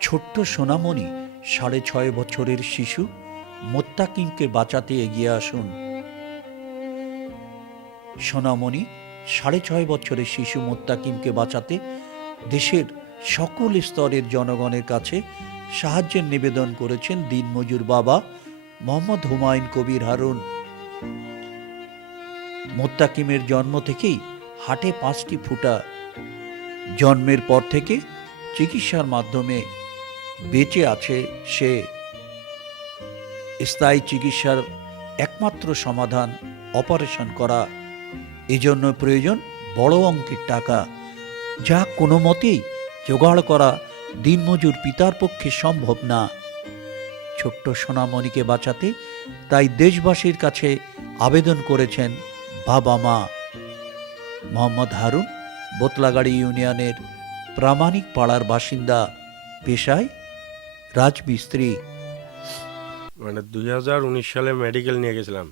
ছোট্ট সোনামণি, সাড়ে ছয় বছরের শিশু, মোত্তাকিমকে বাঁচাতে এগিয়ে আসুন। সোনামণি, সাড়ে ছয় বছরের শিশু মোত্তাকিমকে বাঁচাতে দেশের সকল স্তরের জনগণের কাছে সাহায্যের নিবেদন করেছেন দিনমজুর বাবা মোহাম্মদ হুমায়ুন কবির হারুন। মোত্তাকিমের জন্ম থেকেই হাটে পাঁচটি ফুটা, জন্মের পর থেকে চিকিৎসার মাধ্যমে বেঁচে আছে সে। স্থায়ী চিকিৎসার একমাত্র সমাধান অপারেশন করা। এজন্য প্রয়োজন বড় অঙ্কের টাকা। যা কোনো মতেই জোগাড় করা দিনমজুর পিতার পক্ষে সম্ভব না। ছোট্ট সোনামণিকে বাঁচাতে তাই দেশবাসীর কাছে আবেদন করেছেন বাবা মা। মোহাম্মদ হারুন, বোতলাগাড়ি ইউনিয়নের প্রামাণিক পাড়ার বাসিন্দা, পেশায় রাজমিস্ত্রি মানে দুই হাজার উনিশ সালে মেডিকেল নিয়ে গেছিলাম।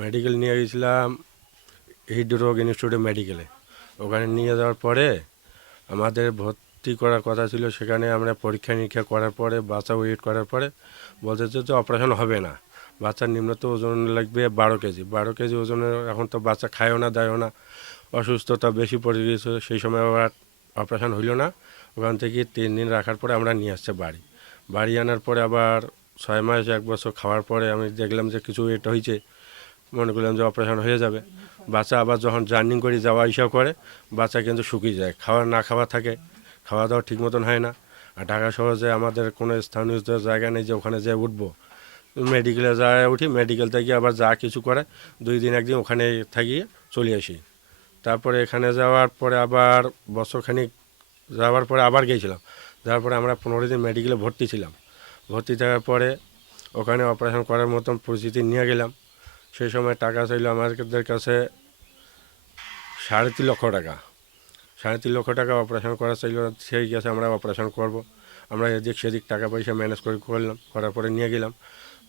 মেডিকেল নিয়ে গেছিলাম হৃদরোগ ইনস্টিটিউটে মেডিকেলে ওখানে নিয়ে যাওয়ার পরে আমাদের ভর্তি করার কথা ছিল, সেখানে আমরা পরীক্ষা নিরীক্ষা করার পরে, বাচ্চা ওয়েট করার পরে বলতে যে অপারেশন হবে না। বাচ্চার নিম্নত ওজন লাগবে বারো কেজি। বারো কেজি ওজনের এখন তো বাচ্চা খায়ও না, দেয়ও না। অসুস্থতা বেশি পড়ে গিয়েছে, সেই সময় আবার অপারেশন হইল না। ওখান থেকে তিন দিন রাখার পরে আমরা নিয়ে আসছে বাড়ি। বাড়ি আনার পরে আবার ছয় মাস, এক বছর খাওয়ার পরে আমি দেখলাম যে কিছু এটা হয়েছে। মনে করলাম যে অপারেশন হয়ে যাবে। বাচ্চা আবার যখন জার্নিং করে, যাওয়া ইসা করে, বাচ্চা কিন্তু শুকিয়ে যায়। খাওয়া না খাওয়া থাকে, খাওয়া দাওয়া ঠিক মতন হয় না। আর ঢাকা শহরে আমাদের কোনো স্থানীয় জায়গা নেই যে ওখানে যেয়ে উঠবো মেডিকেলে যায় উঠি মেডিকেল থেকে আবার যা কিছু করে, দুই দিন একদিন ওখানে থাকি, চলে আসি। তারপরে এখানে যাওয়ার পরে আবার বছরখানিক যাওয়ার পরে আবার গিয়েছিলাম। যাওয়ার পরে আমরা পনেরো দিন মেডিকেলে ভর্তি ছিলাম। ভর্তি থাকার পরে ওখানে অপারেশন করার মতন পরিস্থিতি নিয়ে গেলাম। সেই সময় টাকা চাইলো আমাদের কাছে সাড়ে তিন লক্ষ টাকা। সাড়ে তিন লক্ষ টাকা অপারেশন করা চাইলো, সেই গেছে আমরা অপারেশন করব। আমরা এদিক সেদিক টাকা পয়সা ম্যানেজ করে করলাম, করার পরে নিয়ে গেলাম।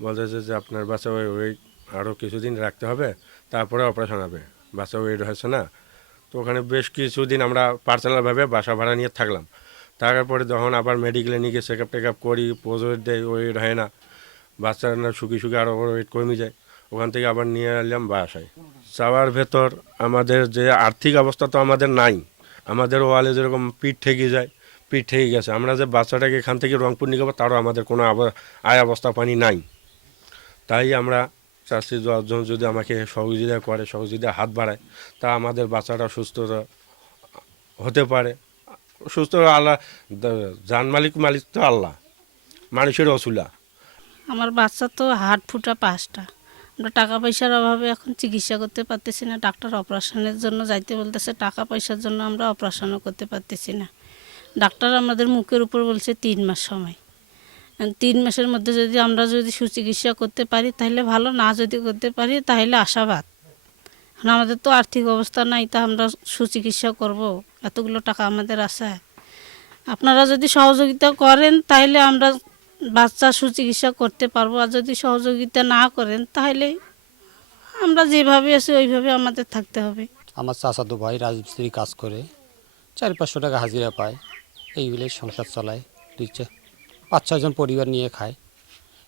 বলতেছে যে আপনার বাচ্চা ওই ওই আরও কিছুদিন রাখতে হবে, তারপরে অপারেশন হবে। বাচ্চা ওয়েট হয়েছে না। তো ওখানে বেশ কিছুদিন আমরা পার্সোনালভাবে বাসা ভাড়া নিয়ে থাকলাম। থাকার পরে যখন আবার মেডিকেলে নিয়ে চেক আপ টেক আপ করি ওয়েট দেয় ওয়েট হয় না। বাচ্চার না শুকিয়ে শুকিয়ে আরও ওয়েট কমে যায়। ওখান থেকে আবার নিয়ে এলাম বাসায়। চাওয়ার ভেতর আমাদের যে আর্থিক অবস্থা তো আমাদের নাই। আমাদের ওয়ালে যেরকম পিঠ ঠেকে যায়, পিঠ ঠেকে গেছে। আমরা যে বাচ্চাটাকে এখান থেকে রংপুর নিয়ে যাব, তারও আমাদের কোনো আয় অবস্থা পানি নাই। তাই আমরা চাষি দশজন যদি আমাকে সহযোগিতা করে সহযোগিতা হাত বাড়ায়, তা আমাদের বাচ্চাটা সুস্থ হতে পারে। সুস্থ আল্লাহ জান মালিক মালিক তো আল্লাহ, মানুষের অসুলা। আমার বাচ্চা তো হাট ফুটা পাঁচটা। আমরা টাকা পয়সার অভাবে এখন চিকিৎসা করতে পারতেছি না, ডাক্তার অপারেশনের জন্য যাইতে বলতেছে, টাকা পয়সার জন্য আমরা অপারেশনও করতে পারতেছি না। ডাক্তার আমাদের মুখের উপর বলছে তিন মাস সময়। তিন মাসের মধ্যে যদি আমরা যদি সুচিকিৎসা করতে পারি, তাহলে ভালো, না যদি করতে পারি, তাহলে আশাবাদ। আমাদের তো আর্থিক অবস্থা নাই, তা আমরা সুচিকিৎসা করব। এতগুলো টাকা আমাদের আশায় আপনারা যদি সহযোগিতা করেন তাহলে আমরা বাচ্চা সুচিকিৎসা করতে পারব। আর যদি সহযোগিতা না করেন তাহলে আমরা যেভাবে আছি, ওইভাবে আমাদের থাকতে হবে। আমার চাচাতো ভাই রাজমিস্ত্রি কাজ করে, চার পাঁচশো টাকা হাজিরা পায়। এইগুলোই সংসার চালায় দুই চার পাঁচ ছয়জন পরিবার নিয়ে খায়।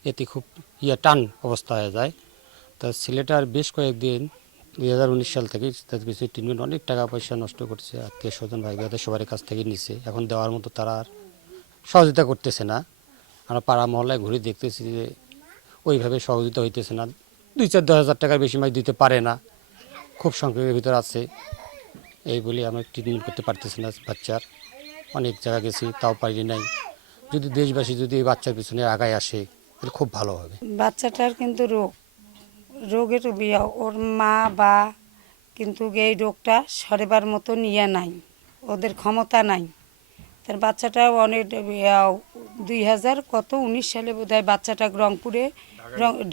এতে খুব ইয়ে টান অবস্থা হয়ে যায়। তা ছেলেটার বেশ কয়েকদিন দুই হাজার উনিশ সাল থেকে তার পিছনে ট্রিটমেন্ট অনেক টাকা পয়সা নষ্ট করছে আত্মীয় স্বজন, ভাই ভাইদের সবার কাছ থেকে নিছে। এখন দেওয়ার মতো তারা আর সহযোগিতা করতেছে না। আমরা পাড়া মহল্লায় ঘুরে দেখতেছি যে ওইভাবে সহযোগিতা হইতেছে না। দুই চার দশ হাজার টাকার বেশি মাছ দিতে পারে না। খুব সংক্ষেপের ভিতর আছে। এই বলে আমরা ট্রিটমেন্ট করতে পারতেছি না বাচ্চার। অনেক জায়গা গেছি, তাও পারি নাই। যদি দেশবাসী যদি এই বাচ্চার পিছনে আগায় আসে, তাহলে খুব ভালো হবে। বাচ্চাটার কিন্তু রোগ। রোগের ওর মা বা কিন্তু এই রোগটা সরেবার মতো নিয়ে নাই ওদের ক্ষমতা নাই। তার বাচ্চাটা অনেক দুই হাজার কত উনিশ সালে বোধহয় বাচ্চাটা রংপুরে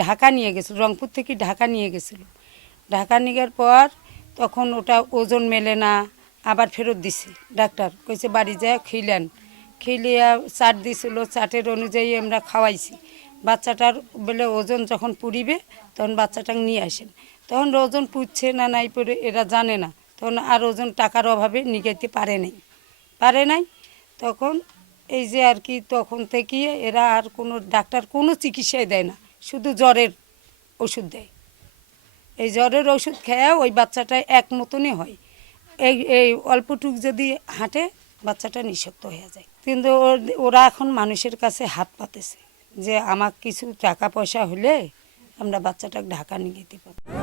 ঢাকা নিয়ে গেছিল রংপুর থেকে ঢাকা নিয়ে গেছিল। ঢাকা নিয়ে পর তখন ওটা ওজন মেলে না আবার ফেরত দিছে। ডাক্তার কইছে বাড়ি যায় খেলেন খেলিয়া চাট দিছিল চাটের অনুযায়ী আমরা খাওয়াইছি। বাচ্চাটার বলে ওজন যখন পুড়িবে, তখন বাচ্চাটা নিয়ে আসেন। তখন ওজন পুড়ছে না নাই পরে এরা জানে না। তখন আর ওজন টাকার অভাবে নিগাইতে পারে নাই। পারে নাই। তখন এই যে আর কি তখন থেকে এরা আর কোনো ডাক্তার কোনো চিকিৎসাই দেয় না। শুধু জ্বরের ওষুধ দেয়। এই জ্বরের ওষুধ খেয়ে ওই বাচ্চাটা এক মতনই হয়। এই এই অল্পটুক যদি হাঁটে, বাচ্চাটা নিঃশক্ত হয়ে যায়। কিন্তু ওর- ওরা এখন মানুষের কাছে হাত পাতেছে। যে আমার কিছু টাকা পয়সা হলে আমরা বাচ্চাটাকে ঢাকা নিয়ে যেতে পারব